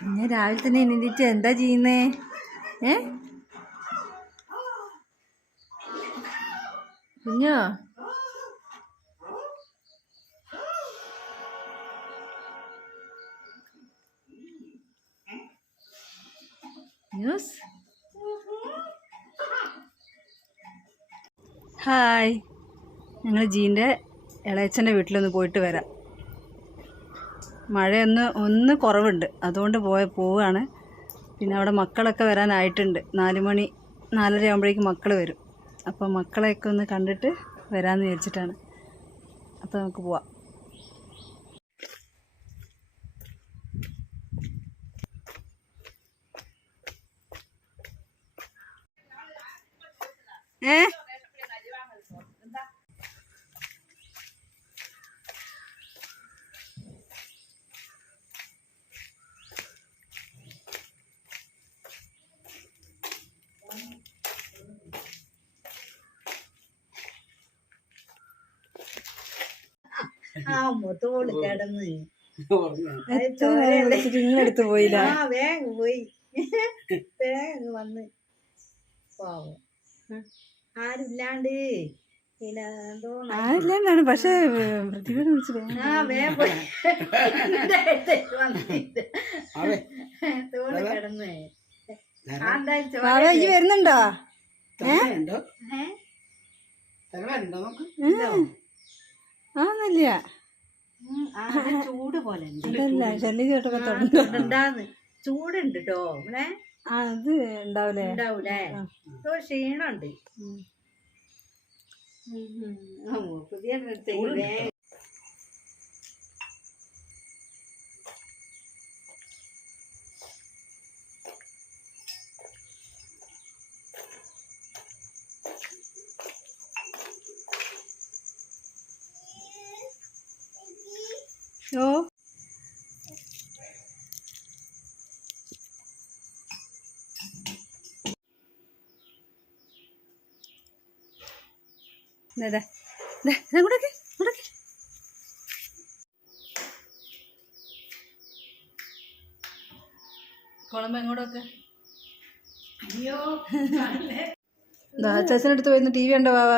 കുഞ്ഞ് രാവിലെ തന്നെ എണീറ്റ് എന്താ ചെയ്യുന്നേ? ഏ? കുഞ്ഞോ? ന്യൂസ്? ഹായ്. ഞങ്ങൾ ജീന്റെ ഇളയച്ചന്റെ വീട്ടിലൊന്ന് പോയിട്ട് വരാം. മഴയൊന്ന് ഒന്ന് കുറവുണ്ട്. അതുകൊണ്ട് പോയ പോവുകയാണ് പിന്നെ അവിടെ മക്കളൊക്കെ വരാനായിട്ടുണ്ട്. നാല് മണി നാലര ആകുമ്പോഴേക്കും മക്കൾ വരും. അപ്പോൾ മക്കളെയൊക്കെ ഒന്ന് കണ്ടിട്ട് വരാമെന്ന് വിചാരിച്ചിട്ടാണ്. അപ്പോൾ നമുക്ക് പോവാം. ഏ? ആ മുത്തോൾ കിടന്ന്. പോയില്ല? ആ വേഗം പോയി. വേഗം വന്ന്. പാവം. ആരില്ലാണ്ട്? ആരില്ലാണ്ടാണ്? പക്ഷേ പ്രതിഭയുടെ വിളിച്ച് ആ വേഗം പോയി. തോൾ കിടന്ന്. ബാബ ഈ വരുന്നുണ്ടോ? ഏ? ആ, ചൂട് പോലെ അതല്ല ചൂടുണ്ട് കേട്ടോ ആ അത് ഉണ്ടാവൂലേ? ഉണ്ടാവൂലേ? ക്ഷീണുണ്ട് പുതിയ ഇങ്ങോട്ടേക്ക്, ഇങ്ങോട്ടേക്ക്. കുളമ്പ് എങ്ങോട്ടൊക്കെ? ചേച്ചനടുത്ത് പോയിരുന്നു ടി വി ഉണ്ടോ വാവ?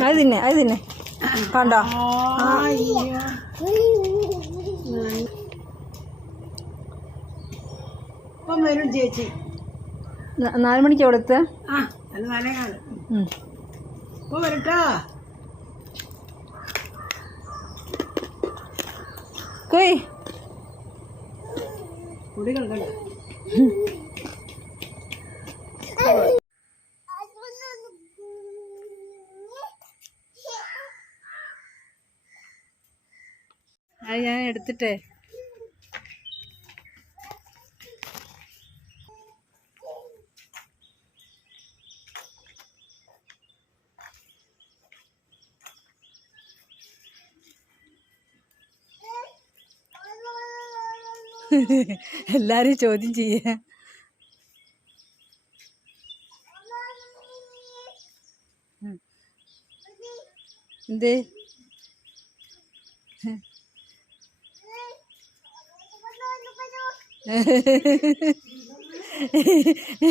അത് തിന്നെ കണ്ടോ വരും ചേച്ചി നാല് മണിക്ക് അവിടെ എത്തുക ആ അത് വരട്ടോ. കണ്ടോ അത് ഞാൻ എടുത്തിട്ടേ. എല്ലാരും ചോദ്യം ചെയ്യുക എന്ത്?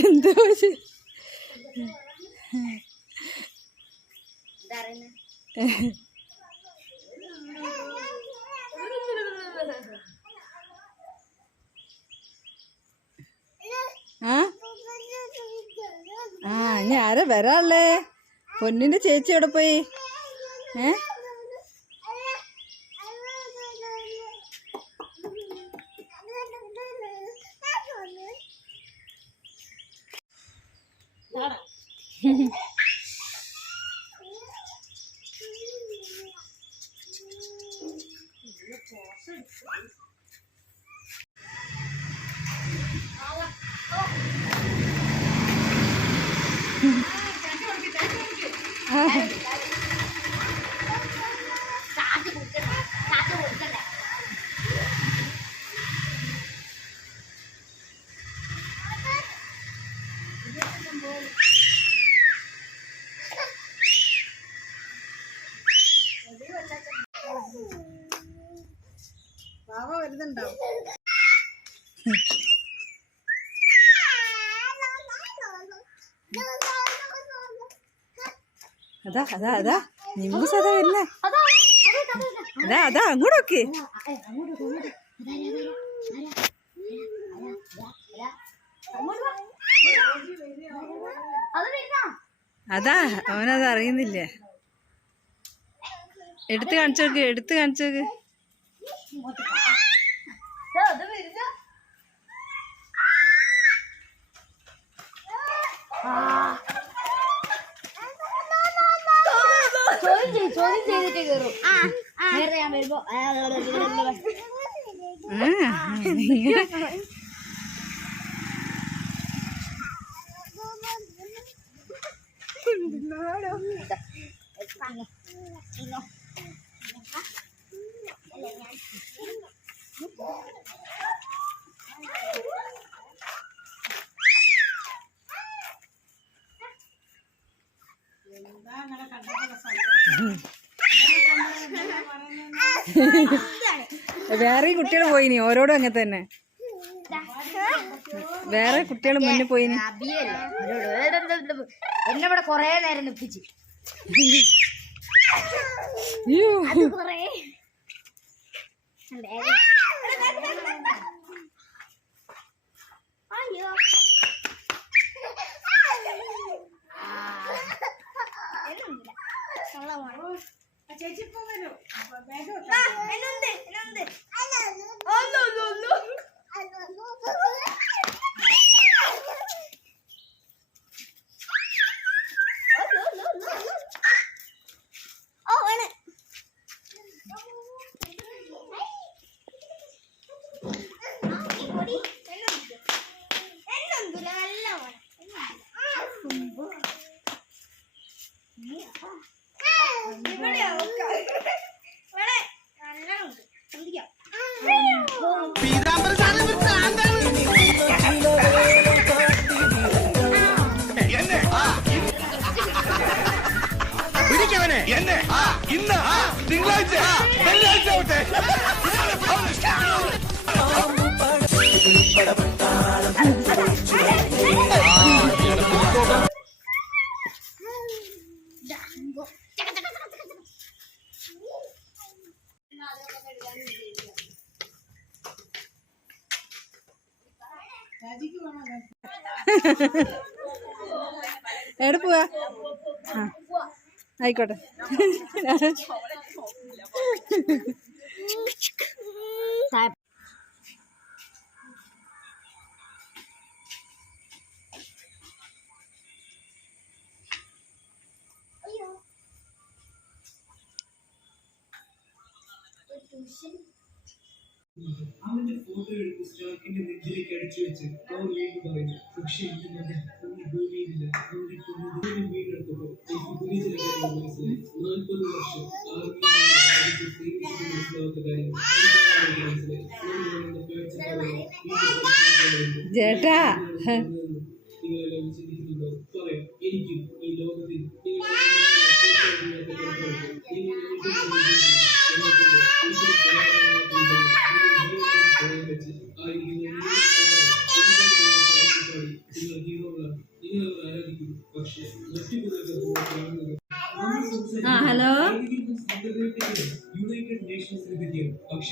എന്തേ ശ- പിന്നെ ആരാ വരാളേ പൊന്നിന്റെ ചേച്ചി അവിടെ പോയി? ഏ? Yeah. ബാവ വരുന്നുണ്ടാവും. അതാ അതാ അതാ. നിമ്മൂസ് അതാ വരുന്നേ. അതാ അതാ അങ്ങോട്ടൊക്കെ അതാ അവനത് അറിയുന്നില്ല? എടുത്ത് കാണിച്ചു നോക്ക് എടുത്ത് കാണിച്ചു നോക്ക്. ചോദ്യം ചെയ്യും ചോദ്യം ചെയ്തിട്ട് കയറും നേരത്തെ ഞാൻ വരുമ്പോ വേറെ കുട്ടികൾ പോയിനി ഓരോടും അങ്ങനെ തന്നെ. വേറെ കുട്ടികൾ മുന്നിൽ പോയിനി. എന്നെ ഇവിടെ കൊറേ നേരം നിപ്പിച്ചു. അയ്യോ. കൊറേ ഇപ്പൊ പിടിക്കവനെ എന്നെ? ഇന്ന്? തിങ്കളാഴ്ച? വെള്ളിയാഴ്ച ആവട്ടെ. ആ ആയിക്കോട്ടെ. അവന്റെ ഫോട്ടോ എടുത്ത് സ്റ്റാക്കിന്റെ നെഞ്ചിലേക്ക് അടിച്ചു വെച്ച് പറയുന്നു പക്ഷെ ഇന്ന് ഭൂമിയിലില്ല അവന്റെ ചേട്ടാ.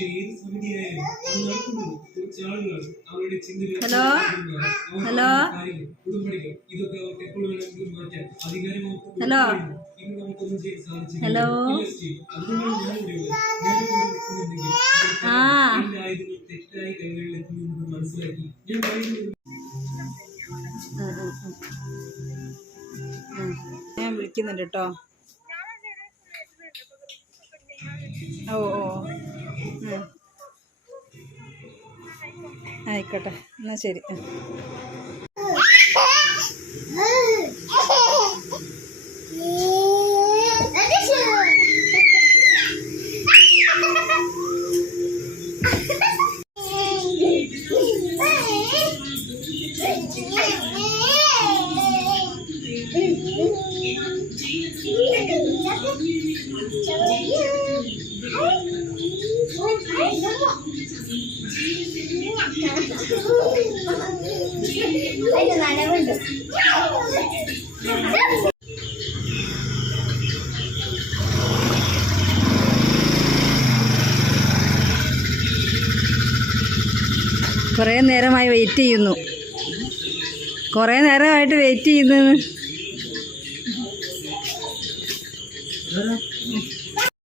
പക്ഷേ ഏത് സമിതിയായാലും അത് നടത്തുന്നത് കുറച്ച് ആളുകളാണ് അവരുടെ ചിന്തകൾ ഹലോ? ഹലോ? കുടുംബടികൾ ഇതൊക്കെ അവർക്ക് എപ്പോൾ വേണമെങ്കിലും മാറ്റാം. അധികാരം ഹലോ? ഇന്ന് നമുക്കൊന്നും ചെയ്യാൻ സാധിച്ചില്ല. ഹലോ? അതുകൊണ്ടാണ് ഞാൻ ഇവിടെ നിൽക്കുന്നുണ്ടെങ്കിൽ എന്റെ ആയുധങ്ങൾ തെറ്റായ കൈകളിൽ എത്തുമെന്ന് മനസ്സിലാക്കി ഞാൻ പറയുന്നത്. ഞാൻ വിളിക്കുന്നുണ്ട് കേട്ടോ ഓ ഓ. ആയിക്കോട്ടെ എന്നാ ശരി. നനവുണ്ട് കുറേ നേരമായി വെയിറ്റ് ചെയ്യുന്നു. കുറേ നേരമായിട്ട് വെയിറ്റ് ചെയ്യുന്നു.